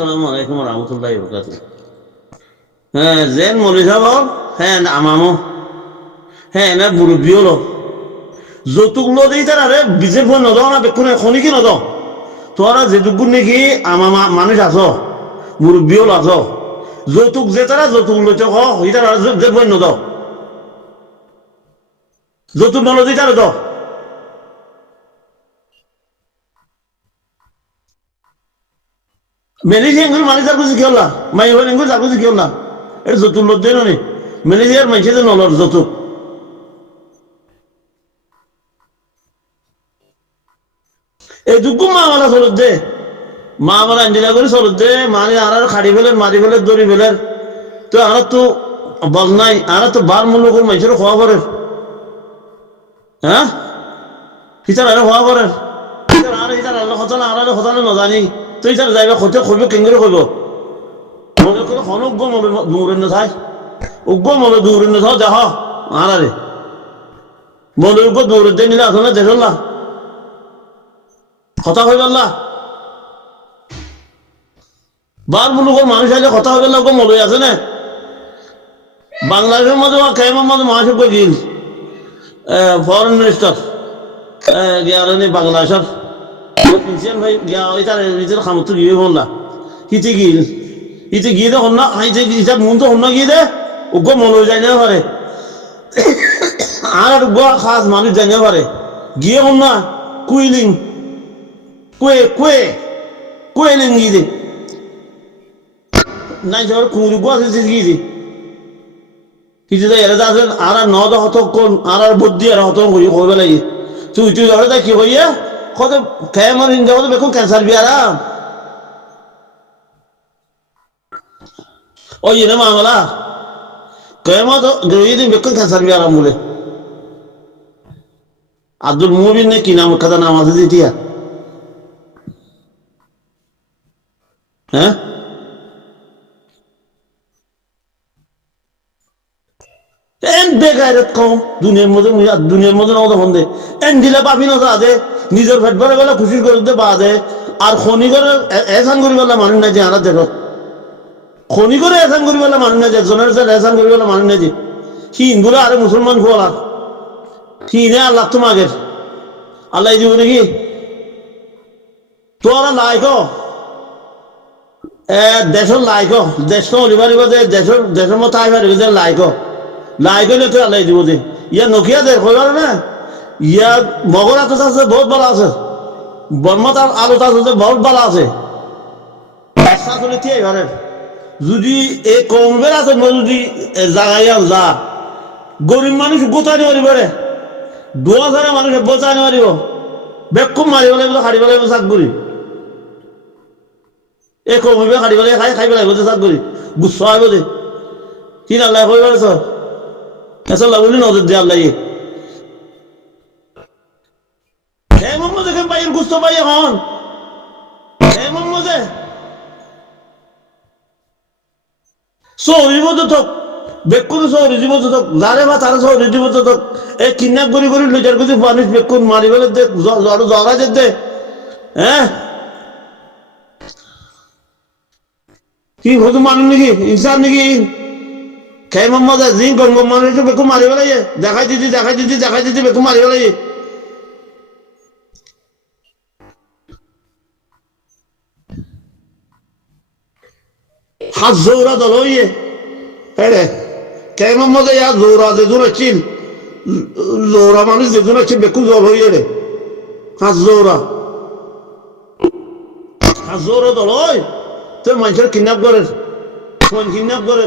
আসসালামু আলাইকুম রহমতুল্লাহ বরকাত। হ্যাঁ জেন মলি যাব হ্যাঁ আমামো হ্যাঁ না মুরব্বী হলো যৌতুক লো দিই তার আরে বিজের ফোন নদ না বেক্ষণ খনি কি নদ তোরা যেটুকু নাকি আমা মানুষ আছো মুরব্বী হলো আছো যৌতুক যে তারা যৌতুক লইতে হইতার আর যে ফোন নদ যৌতুক নল দিই তার তো ম্যানেজার এঙ্গুল মালিক যার কিছু কি হল মাই হল এঙ্গুল যার কিছু কি হল এটা যৌতুক লোক দেয় নি ম্যানেজার মাইছে যে নলর যৌতুক এই দুঃখ মা মারা চলত দে মা মারা আঞ্জিলা করে চলত দে মানে আর খাড়ি ফেলেন মারি ফেলেন দড়ি ফেলেন তো আর তো বল নাই আর তো বার মূল্য করে মানুষের খোয়া করে হ্যাঁ হিচার আর খোয়া করে আর হিচার আল্লাহ হতালে আর হতালে নজানি তো হিচার যাইবে খতে খইব কেঙ্গরে খইব মনে করে খন উগ্র মবে দূরে নাথাই উগ্র মবে দূরে নাথাও দেখ আর আরে মনে উগ্র দূরে দিয়ে নিলে আসলে দেখলা কথা হয়ে গেল বার মুলুকের মানুষ আইলে কথা হয়ে গেল মনে আছে না বাংলাদেশের মধ্যে কেমন মধ্যে মহাসব গিল ফরেন মিনিস্টার গিয়ারনি বাংলাদেশের প্রিন্সিপাল ভাই গিয়া ওই তার নিজের খামতো গিয়ে বললা হিতে গিয়ে দে হন না হাইতে হিসাব মন তো হন না গিয়ে দে উগ্র মনে যায় না পারে আর উগ্র খাস মানুষ যায় না পারে গিয়ে হন না কুইলিং কুয়েলিং গিয়ে দে নাই সবার কুঁড়ি আছে গিয়ে দে কিছু এরা আছে আর নদ হত কোন আর বুদ্ধি আর হত করি কইবে লাগে তুই ধরে দেখ কি হইয়া কত খেয়ে মার ইন্ডিয়া কত বেকুন ক্যান্সার বিয়ারাম ওই না মামলা কেমত দিন বেকুন ক্যান্সার বিয়ারাম বলে আব্দুল মুবিন নে কি নাম কথা নাম আছে দিয়া হ্যাঁ এন বেগাইরত কম দুনিয়ার মধ্যে নদ হন দে এন দিলে পাবি না দে নিজের ফেট ভরে গেলে খুশি করে দে বা দে আর খনি করে এসান করি বলে মানুষ নাই যে আনার দেখো খনি করে এসান করি বলে মানুষ নাই যে জনের সাথে এসান করি বলে মানুষ নাই যে হিন্দুরা আরে মুসলমান খোলা কি নে আল্লাহ তোমাদের আল্লাহ দিব নাকি তোরা লাইক দেশের লাইক দেশ অলিবারি দেশের মতো আইবার লাইক লাই গেলে তো আল্লাহ দিব দে ইয়া নকিয়া দে কইবার না ইয়া মগর আতত আছে বহুত ভালো আছে বর্মত আলোত আছে বহুত ভালো আছে ব্যবসা চলে tie এবারে যদি এই কমবের আছে যদি জায়গা যা গরিব মানুষ গোতানি পারিবারে 2000 মানুষ বোঝানি পারিব বেকুম মারিব লাগিব হারিব লাগিব চাকরি এই কমবে হারিব লাগিব খাইব লাগিব চাকরি গুচ্ছ আইব দে কি আল্লাহ কইবার আছে ऐसा लगुली नजर दे अल्लाह ये है मोहम्मद के भाई गुस्सा भाई कौन है मोहम्मद सोरी वो तो बेकुन सोरी जीवो तो जारे बात आरे सोरी जीवो तो एक किन्ना गोरी गोरी लेजर को बानिश बेकुन मारी वाले दे जारो जागा दे हैं কি হতো মানুষ নাকি ইনসান নাকি কে মোহাম্মদ জিন গঙ্গ মানুষ বেকু মারি বেলাই দেখাই দিদি বেকু মারি বেলাই হাত জোরা দল হইয়ে হ্যাঁ কে মোহাম্মদ ইয়া জোরা যেদুন আছিন জোরা মানুষ যেদুন আছে বেকু জল হইয়ে রে হাত জোরা দল হয় তো মানুষের কিডন্যাপ করে ফোন কিডন্যাপ করে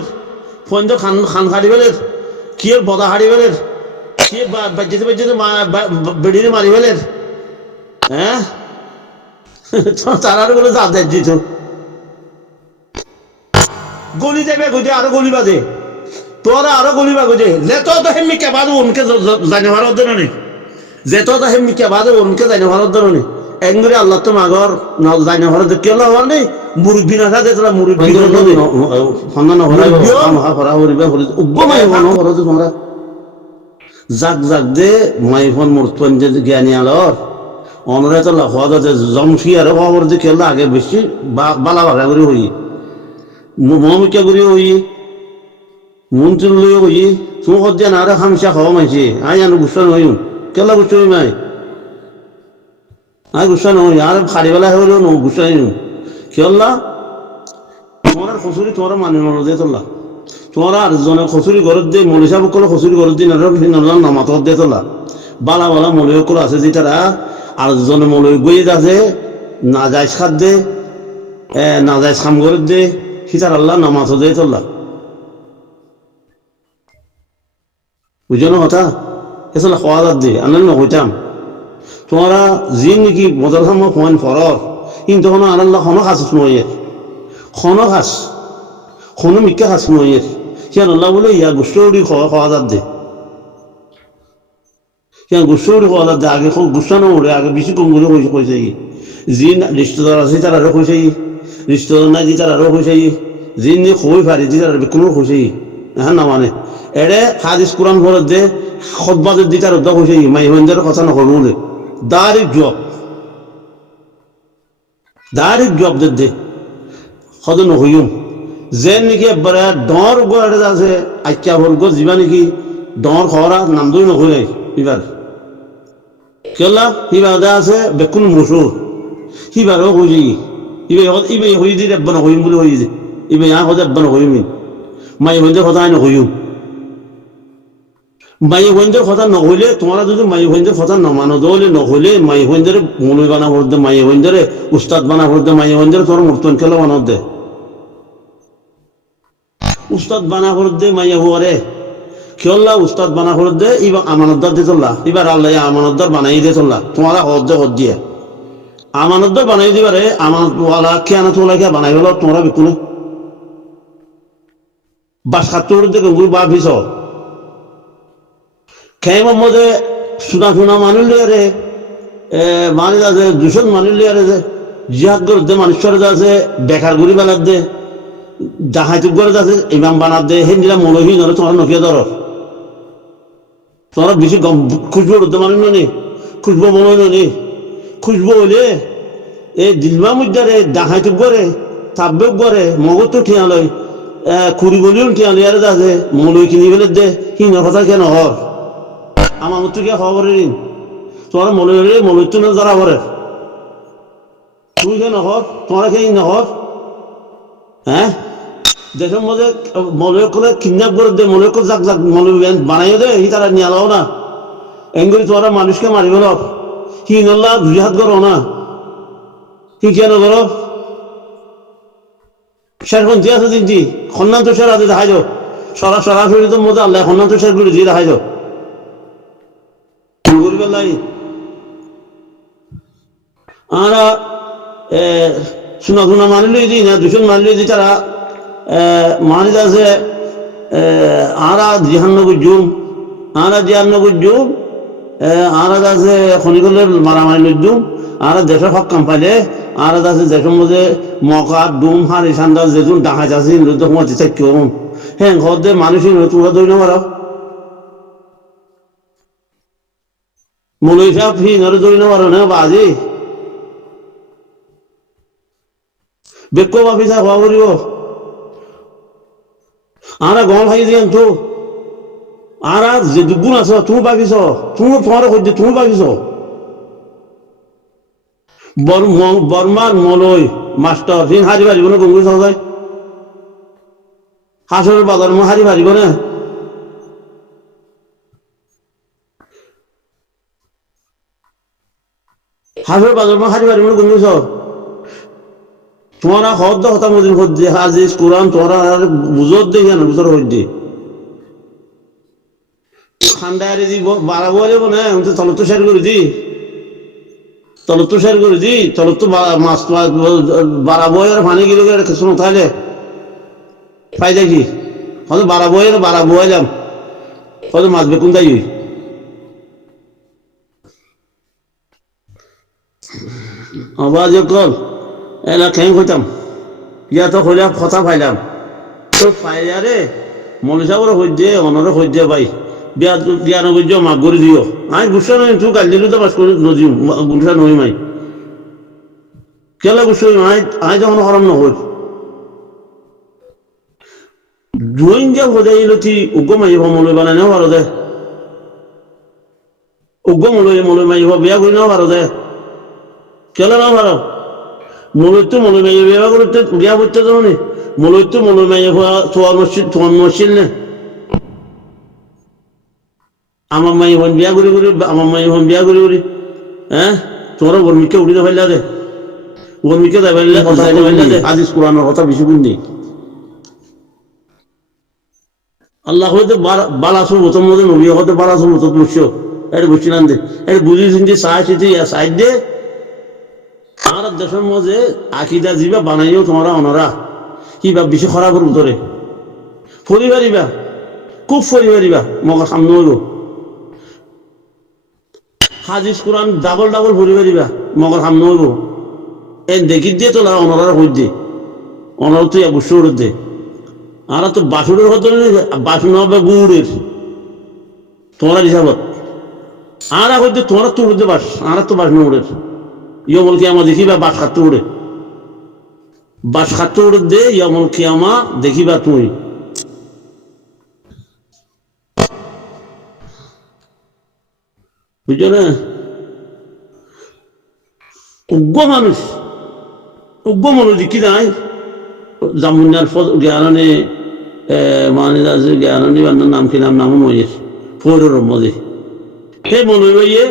ফোন তো খান খাড়ি ফেলে কি এর বদা হাড়ি ফেলে কি বাজ্যেতে বেড়িয়ে মারি ফেলে হ্যাঁ তারা বলে যা দেখ দিত গলি দেবে গুজে আরো গলি বাজে তোরা আরো গলি বা গুজে যেত তো হেমি কে বাদ উনকে জানে ভারত দেন নি যেত তো হেমি কে বাদ উনকে জানে ভারত দেন নি এঙ্গুরে আল্লাহ তো মাগর নল জানে ভারত কে হলো হওয়ার নেই মুরব্বী না থাকে তোরা মুরব্বী সন্ধান জাগ দে মাই ফোন মূর্তন যে জ্ঞানী আলোর অনরে তো হওয়া যাচ্ছে জমসি আর খবর দিয়ে খেললে আগে বেশি বালা বাগা করে হই মমিকা করে হই মন চুল হই তুমি সদ্যা না আরে খামসা খাওয়া মাইছে আই আনো গুছা নহই কেলা গুছা হই মাই আই গুছা নহই আর খারিবেলা হলেও ন গুছা হই খেললা তোমার খসুরি তোমার মানে মনে দিয়ে তোলা তোমার আর জনে খসুরি ঘরের দিয়ে মনীষা বকলে খসুরি ঘরের দিয়ে নামাত দিয়ে তোলা বালা বালা মৌলিক সকল আছে যে তারা আর জনে মৌলিক বইয়ে আছে না যায় খাদ দে না যায় খাম করে দে সীতার আল্লাহ নামাজ দিয়ে তোলা বুঝো না কথা এসলে খাওয়া দার দিয়ে আনলে নহইতাম তোমরা যি নাকি মজার সময় ফোন ফরর কিন্তু কোনো আনাল্লাহ কোনো খাস নইয়ের কোনো খাস কোনো মিক্কা খাস নইয়ের সে আল্লাহ বলে ইয়া গুস্তৌরি খাওয়া দার দে গুসুর হওয়ার আগে খুব গুসানো ওরে আগে বেশি কম করে কইছে যি রিশ্তেদার আছে তার আরো কইছে রিশ্তেদার নাই যে তার আরো কইছে যি নিয়ে খুবই পারি যে তার কোনো কইছে হ্যাঁ না মানে এরে হাদিস কোরআন ভরত দে খতবাদের দি তার উদ্যোগ কইছে মাই হইন্দের কথা না করবো বলে ডাইরেক্ট জব দে সদ নহইম যেন নাকি একবারে ডর গড়ে আছে আজ্ঞা ভর গো যিবা নাকি ডর খরা নাম দই নহই এবার কেলা হিবাদা আছে বেকুন মসুর হিবারও কইছি ইবে হই দি দেব না হইম বলে হই দি ইবে ইয়া হদে দেব না হইম মাই হইতে কথা না হইম মাই হইতে কথা না হইলে তোমরা যদি মাই হইতে কথা না মানো দলে না হইলে মাই হইতে মনে বানা করতে মাই হইতে উস্তাদ বানা করতে মাই হইতে তোর মূর্তন খেলা বানাও দে উস্তাদ বানা করতে মাই হওয়ারে খেলা উস্তাদ বানা করে দে এবার আমানতদার দিয়ে চললা এবার আল্লাহ আমানতদার বানাই দিয়ে চললা তোমারা হদ দিয়ে আমানতদার বানাই দিবারে আমানতওয়ালা খেয়ানা তোলা কে বানাই হলো তোমরা বিকুনে বাস খাত্তর দিকে গুরু বা ভিস খেয়ে মধ্যে শোনা মানুষ লিয়ারে মানে আছে দূষণ মানুষ লিয়ারে যে জিহাদ করতে মানুষের আছে বেকার ঘুরি বেলার দে জাহাজুক করে আছে ইমাম বানার দে হিন্দিরা মনোহীন ধরো তোমার নকিয়া ধরো তোমরা বেশি খুশবো করতে পারেন নি খুশবো মনে নি খুশবো হইলে এই দিলমা মুদারে ডাহাইটুক করে তাব্বেক করে মগজ তো ঠিয়া লয় কুড়ি গলিও ঠিয়া লিয়ারে আছে মৌলই কিনি ফেলে দে হিন কথা কেন হর আমার মতো কে খবর ঋণ তোমরা মৌলই তো না যারা হরে তুই কেন হর তোমরা কে নহর হ্যাঁ দেশের মধ্যে মৌলক করে কিডন্যাপ করে দে মৌলক যাক যাক মৌলবী বানাইও দে হি তারা নিয়ে আলাও না এঙ্গুলি তোরা মানুষকে মারিব না হি নল্লা জিহাদ করো না হি কেন করো শেরপন্থী আছে দিনটি সন্ন্যান তো সেরা দিয়ে দেখাই যাও সরাসরি তো মজা আল্লাহ সন্ন্যান তো শের করে দিয়ে দেখাই যাও লাই আমরা শোনা মানিলে দিই না দূষণ মানিলে দিই তারা মানিজ আছে আরা জিহান্নবুর জুম আরা আছে খনিকলের মারামারি জুম আরা দেশের হক কাম্পাইলে আরা আছে দেশের মধ্যে মকা ডুম হারি সান্দা যেতুন ডাকাই আছে ইন্দ্র কমাতে চাই হ্যাঁ ঘর দিয়ে মানুষই তোমরা দই না মারাও মনে সাহেব হি নরে দই না মারো না বাজি বেক্য বাপিসা হওয়া করিব আরা গম ভাই দিয়ান তো আরা যে দুগুণ আছে তুমি পাবিছ তুমি তোমার সহ্য তুমি পাবিছ বর্মার মলয় মাস্টার সিন হারি পারিব না গঙ্গুর সহজায় হাসরের বাজার মো হারি পারিব না হাসরের বাজার মো হারি পারিব না গঙ্গুর সহ তোমারা হদ্দ হতা মদিন হদ্দে হাজিস কোরআন তোরা বুঝত দে কেন বুঝার হদ্দে খান্ডারে দিব বাড়াবো না আমি তো তলত শেয়ার করে দি তলত মাছ বাড়াবো আর পানি গেলে কিছু নথাইলে ফায়দা কি হয়তো বাড়াবো এলাম হয়তো মাছ বেকুন তাই আবার কল এলা খেয়ে হইতাম ইয়া তো হইলাম কথা পাইলাম তো পাইলারে মনীষা করে হইতে অনরে হইতে ভাই বিয়া বিয়া নগর্য মাগ করে দিও আমি গুসা নই তুই কাল দিলে তো বাস করে নদী গুসা নই মাই কেলা গুসা আই যখন হরম নহর জুইন যে বোঝাই লতি উগ্র মাই মলয় বানাই নেওয়া পারো দে উগ্র মলয় মাই বিয়া করে নেওয়া পারো দে কেলা নেওয়া পারো মলয় তো মলয় মাই বিয়া করতে বিয়া করতে যাবো নি মলয় তো মলয় মাই তোমার মসজিদ না আমার মাই হন বিয়া করি আমার মাই হন বিয়া করি হ্যাঁ তোমার বর্মিকে উড়িতে ফেললা দে বর্মিকে ফেললা দে আদিস কোরআনের কথা বেশি গুণ নেই আল্লাহ হয়তো বালাসুর মতন মধ্যে নবী হয়তো বালাসুর মতো বসছো এটা বুঝছিলাম দে এটা বুঝি শুনছি সাইড দে আর দেশের মধ্যে আকিদা যিবা বানাইও তোমরা অনরা কিবা বেশি খারাপের উত্তরে ফরিবারিবা খুব ফরিবারিবা মগা সামনে হইব হাদিস কোরআন ডাবল ফরিবারিবা মগা সামনে হইব এ দেখি দিয়ে তোলা অনরার হই দে অনর তুই বসে দে আর তো বাসুরের হতো বাসুন হবে গুড়ের তোমরা হিসাবত আর হইতে তোমরা তো উড়তে বাস আর তো বাস উড়ের ইয়মল কি আমার দেখিবা বাস খাটতে উড়ে বাস খাটতে উড়ে দে ইয়মল কি আমা দেখিবা তুই বুঝছো না উগ্র মানুষ দেখি নাই জামুনার জ্ঞাননে মানে জ্ঞাননি বান্ধার নাম কি নাম মজের ফোরের মধ্যে হে মনে হইয়ে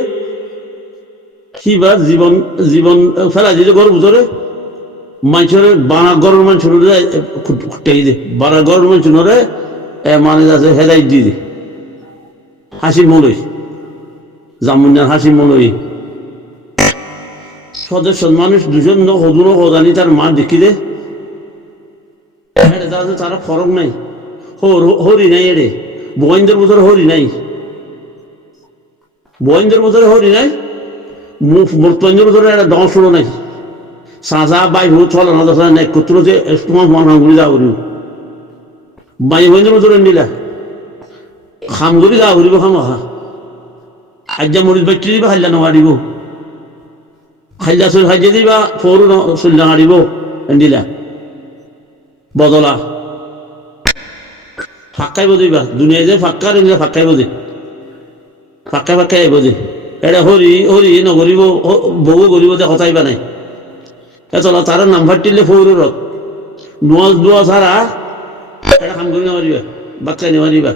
কিবার জীবন ফেলা দিলে ঘর ভিতরে মানুষের বানা গরম মানুষের খুঁটাই দে বানা গরম মানুষের মানে আছে হেদাই দিয়ে দে হাসি মলই জামুনার হাসি মলই সদস্য মানুষ দুজন হদুনো হদানি তার মা দেখি দে তারা ফরক নাই হরি নাই এরে বইন্দের ভিতরে হরি নাই মূর্তঞ্জের ভিতরে একটা দশরও নাই সাজা বাই ভূত হল না দশ নাই কুত্র যে তোমার মন ঘুরি যা করিব বাই বইন্দের ভিতরে নিলা খাম ঘুরি যা করিব খামা হাজ্জা মরিচ বাচ্চি দিবা হাল্লা নাড়িব হাল্লা চুল হাজ্জা দিবা ফৌর চুল নাড়িব দিলা বদলা ফাঁকাই বোঝা দুনিয়া যে ফাঁকা রইলে ফাঁকাই বোঝে ফাঁকাই বোঝে এটা হরি নগরিব বউ গরিব যে কথাই বানাই চলা তারা নাম্বার টিলে ফৌরের নোয়াজ দোয়া ছাড়া এটা কাম করি নেওয়ারিবা বাক্কাই নেওয়ারিবা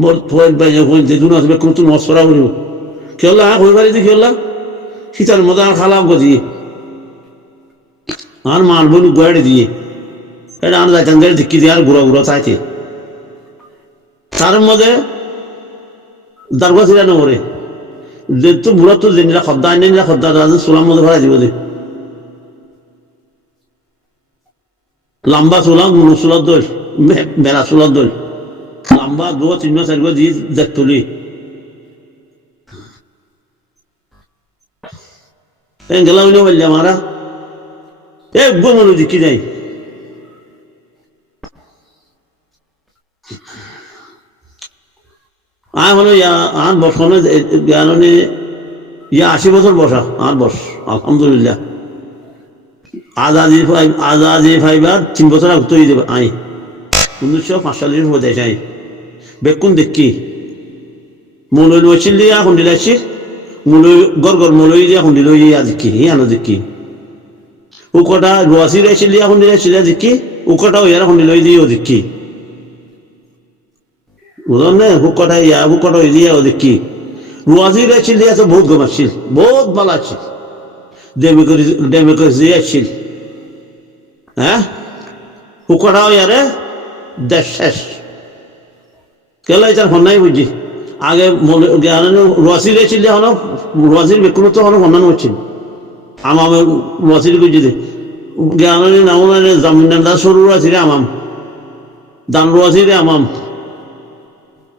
মোর ফোন পাই যেদিন আসবে কোনো নসরা করিব খেলা হই পারি যে খেলা শীতার মতো আর খালাম গজিয়ে আর মালবনু গোয়াড়ে দিয়ে এটা আমরা যাইতাম যে ঢিকি দিয়ে আর ঘুরা চাইছে তার মধ্যে দারগা ছিল নগরে যেহেতু বুড়া তো জেনিরা খদ্দা আইনিরা খদ্দা সোলার মধ্যে ভরা দিব লম্বা সোলা মুনু সোলার দই বেড়া সোলার দই লম্বা 2 3 4 দিয়ে দেখ তুলি গেলাম বললাম আমরা গোমনো দিকি যাই হলো আর বর্ষণে জ্ঞানে 80 বছর বসা আর বস আলহামদুলিল্লাহ আজাদি ফাইবার 3 বছর আগে তৈরি দেবে 1905 সালের মধ্যে যাই বেকুন দেখি মলই লইছিল দিয়া এখন দিলাইছি মলই গড় মলই দিয়া এখন দিলই আজকি আনো দেখি উকটা রোয়াসি রাইছিল দিয়া এখন দিলাইছিল দেখি উকটা ইয়ার এখন দিলই দিও দেখি বুঝলেন হুকটা দিয়ে দেখি রোয়াজির ছিল তো বহুত গমাছিল বহুত ভালো আছিল ডেমোক্রেসি আছিল হ্যাঁ হুকটাও ইয়ারে দেশ শেষ কেলা এটার হন্যাই বুঝি আগে রোয়াজির ছিল হলো রোয়াজির বেকুনো তো হলো হন্যান হচ্ছিল আমার রোয়াজির বুঝি দে জ্ঞানী নাম জামিনদা সরু রোয়াজিরে আমাম দান রোয়াজিরে আমাম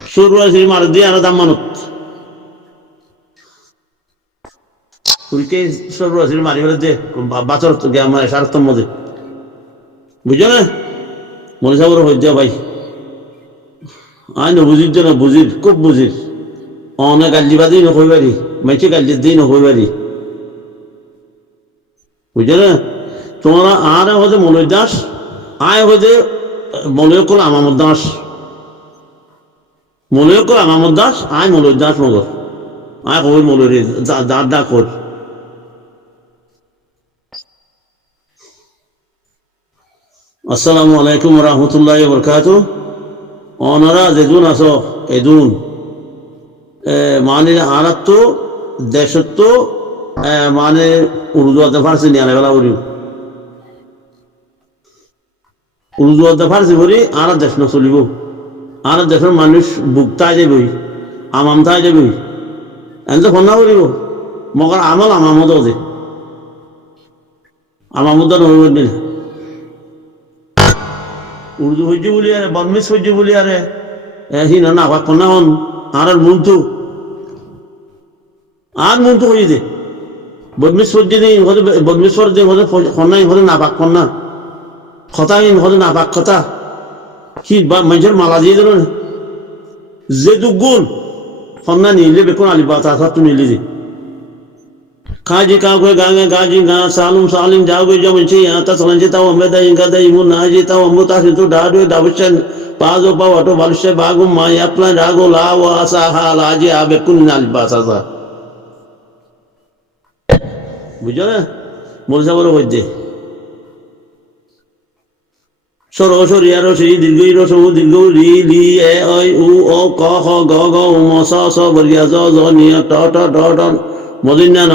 সরু মার দিয়ে আর দাম মানত উল্টে সরু মারি ফেলে দে বাছর আমার সারতম মধ্যে বুঝছো না মনে সাগর হয়ে যা ভাই আই নবুজির জন্য বুঝির খুব বুঝির অনেক গাল্লিবাদী নকই পারি মাইছে গাল্লির দিই নকই পারি বুঝলে না তোমরা আর হচ্ছে মলয় দাস আয় হচ্ছে মলয় কল আমামদ দাস মলয় কল আমামদ দাস আয় মলয় দাস মগর আয় কই মলয় রে দাঁত দা কর আসসালামু আলাইকুম রহমতুল্লাহ বরকাত অনারা যেদুন আছো এদুন মানে আনার তো দেশের তো মানে উর্দু আদে ফার্সি নিয়ে আলাদা করি উর্দু আদে ফার্সি করি আর দেশ না চলিব আর দেশের মানুষ বুকতাই যাবই আমামতাই যাবই এনে ফোন না করিব মগর আমল আমামত দে আমামত নইব দিন উর্দু হইছে বলি আরে বদমিস হইছে বলি আরে হি না না কন্যা হন আর মুন্তু আর মুন্তু হয়ে দে বদমিস হইছে দিন বদমিসর যে কন্যা হলে না পাক কন্যা কথা হলে না পাক কথা কি মানুষের মালা দিয়ে দিল যে দুগুণ কন্যা নিলে বেকুন আলি বা তা তুমি নিলে যে kaji ka kwe ganga gaji ga salum salim jago jamun ce ya ta salanci ta wambe da yin kada imun na ji ta wambu ta situ da do da bushan pazo pa wato balshe bagum ma ya plan rago la wa sa ha la ji abe kun nal basa sa বুঝলে মোরসা বড় হইতে সর sorry আর সেই দীর্ঘই রস দীর্ঘ লি লি এ ওই উ ও ক খ গ গ উ ম স স বর্গিয়া জ জ নি ট ট ড ড মদিনা ন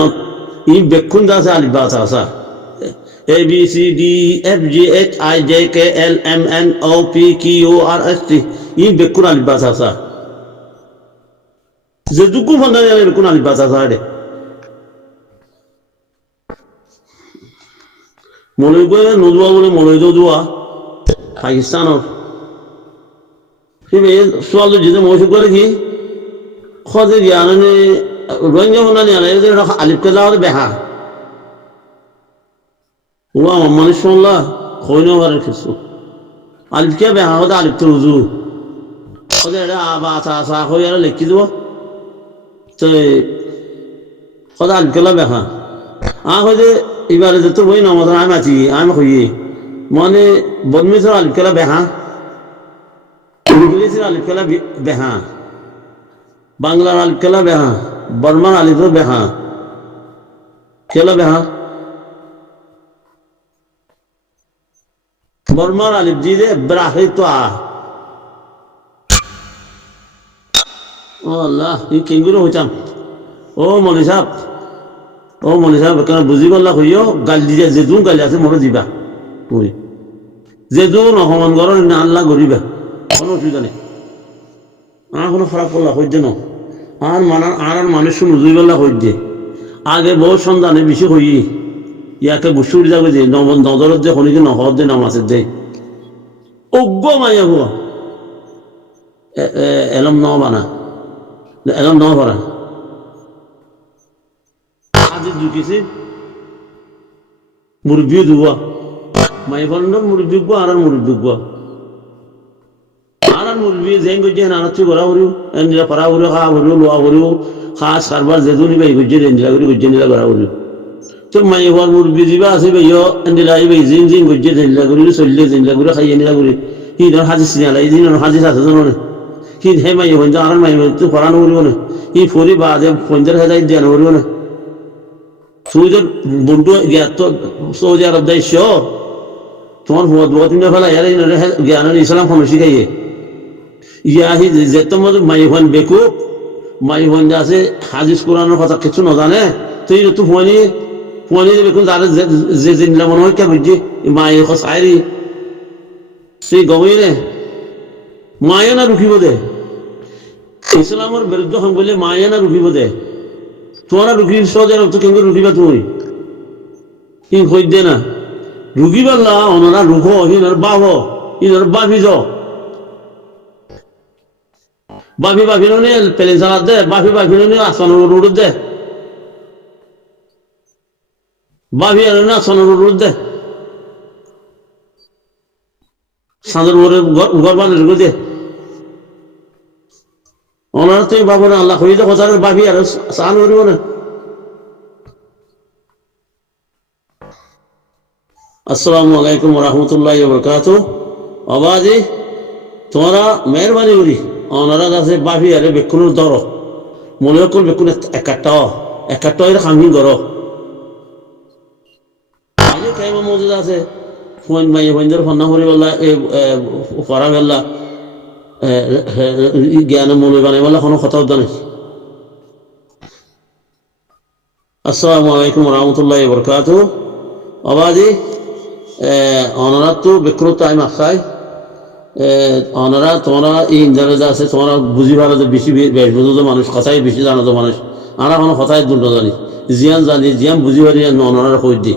ই বেক্ষুন দাস আলিফ বাস আসা A B C D F G H I J K L M N O P Q R S T E বেক্ষুন আলিফ বাস আসা যে দুগু ফন্ডা নিয়ে বেক্ষুন আলিফ বাস আসা রে মলয় করে নদুয়া বলে মলয় দোয়া পাকিস্তানের সোয়াল যেতে মৌসুম করে কি খোঁজে গিয়া রোহিঙ্গা ফোনা নিয়ে আলিফকে যাওয়ার বেহা ও আমার মানুষ শুনলা খই নেওয়ার কিছু আলিফকে বেহা হতে আলিফকে রুজু হতে এটা আবা আসা আসা হয়ে আর লিখি দেব তো হতে আলিফকে বেহা হয়তো এবারে যে তোর বই নমত আমি আছি আমি হইয়ে মানে বদমিসর আলিফকে বেহা ইংলিশের আলিফকে বেহা বাংলার আলিফকে বেহা বর্মার আলিফের বেহা কেলা বেহা বর্মার আলিফ দিয়ে ব্রাহে তো ও আল্লাহ এই কেঙ্গুলো হইতাম ও মনি সাহেব কেন বুঝি পারলা হইও গাল দিয়ে যেদুন গালি আছে মনে দিবা তুমি যেদুন অসমান করো না আল্লাহ গরিবা কোনো অসুবিধা নেই আর কোনো খারাপ করলা হইতে ন আর মানুষ বুঝি পারলা হইতে আগে বহু সন্তানে বেশি হই ইয়াকে গুসুর যাবে যে নজরত যে শনিকে নহর দে নামাজের দে অজ্ঞ মাইয়া হওয়া এলম ন বানা এলম ন ভরা আজি দুকিছে মুরব্বী দুয়া মাই ফলন্ডর মুরব্বী গো আর মুরব্বী গো আর মুরব্বী জেন গজে নানাচ্ছি গড়া হরিও এনলা পারা হরিও খা হরিও লোয়া হরিও খাস কারবার যেদুনি বাই গজে এনলা করি গজে নিলা গড়া হরিও তো মাই হওয়ার মুরব্বী দিবা আছে ভাইও এনলা আই ভাই জিন জিন গজে এনলা করি চললে এনলা করি খাই এনলা করি হি ধর হাজি সিনালা এই দিন হাজি আছে জানো হি হে মাই হন যা আর মাই তো পড়ানো হরিও না হি ফরি বাদে 50,000 দেন হরিও না সুইদের বন্ধু তো সৌদি আরব দেশ তোমার বহুত ফেলা জ্ঞান ইসলাম কোনো শিখাইয়ে ইয়াহি যে তোমার মাই হন বেকু মাই হন যে আছে হাদিস কোরআনের কথা কিছু না জানে তুই তো ফোনি বেকুন যারা যে জিনিলা মনে হয় কে বুঝছি মাই খসাইরি সেই গবই রে মায়ে না রুখিব দে ইসলামের বিরুদ্ধে হন বলে মায়ে না রুখিব দে তোমরা রুগী সহজে তো কেউ রুগীবা তুমি কি হই দে না রুগী পাল্লা ওনারা রুখ ইনার বাহ ইনার বাফি বাফি নে পেলেন সালাদ দে বাফি নে আসন রোড দে বাফি আর না আসন রোড দে সাদর ঘর বাঁধে দে ওনারা তুমি ভাবো না আল্লাহ হইতে কথা ভাবি আর চান করিব না। আসসালামু আলাইকুম রহমতুল্লাহ বরকাত। বাবাজি তোমরা মেহরবানি করি ওনারা কাছে বাফি আরে বেক্ষণের ধর মনে কর বেক্ষণ একটা খামি করো আগে কেমন মজুদ আছে ফোন মাইয়ে ফোনদের ফন্না করি বললা করা গেল্লা জ্ঞানের মনে বানাই বললা কোনো কথা নেই। আসসালামু আলাইকুম রহমতুল্লাহ বরকাত। বাবাজি ওনারা তো বেক্ষণ টাইম আসায় ওনারা তোমরা এই ইন্টারনেটে আছে তোমরা বুঝি পারো যে বেশি বেশ বুঝো তো মানুষ কথাই বেশি জানো তো মানুষ আমরা কোনো কথাই দুটো জানি জিয়ান জানি জিয়ান বুঝি পারি ওনারা কই দিই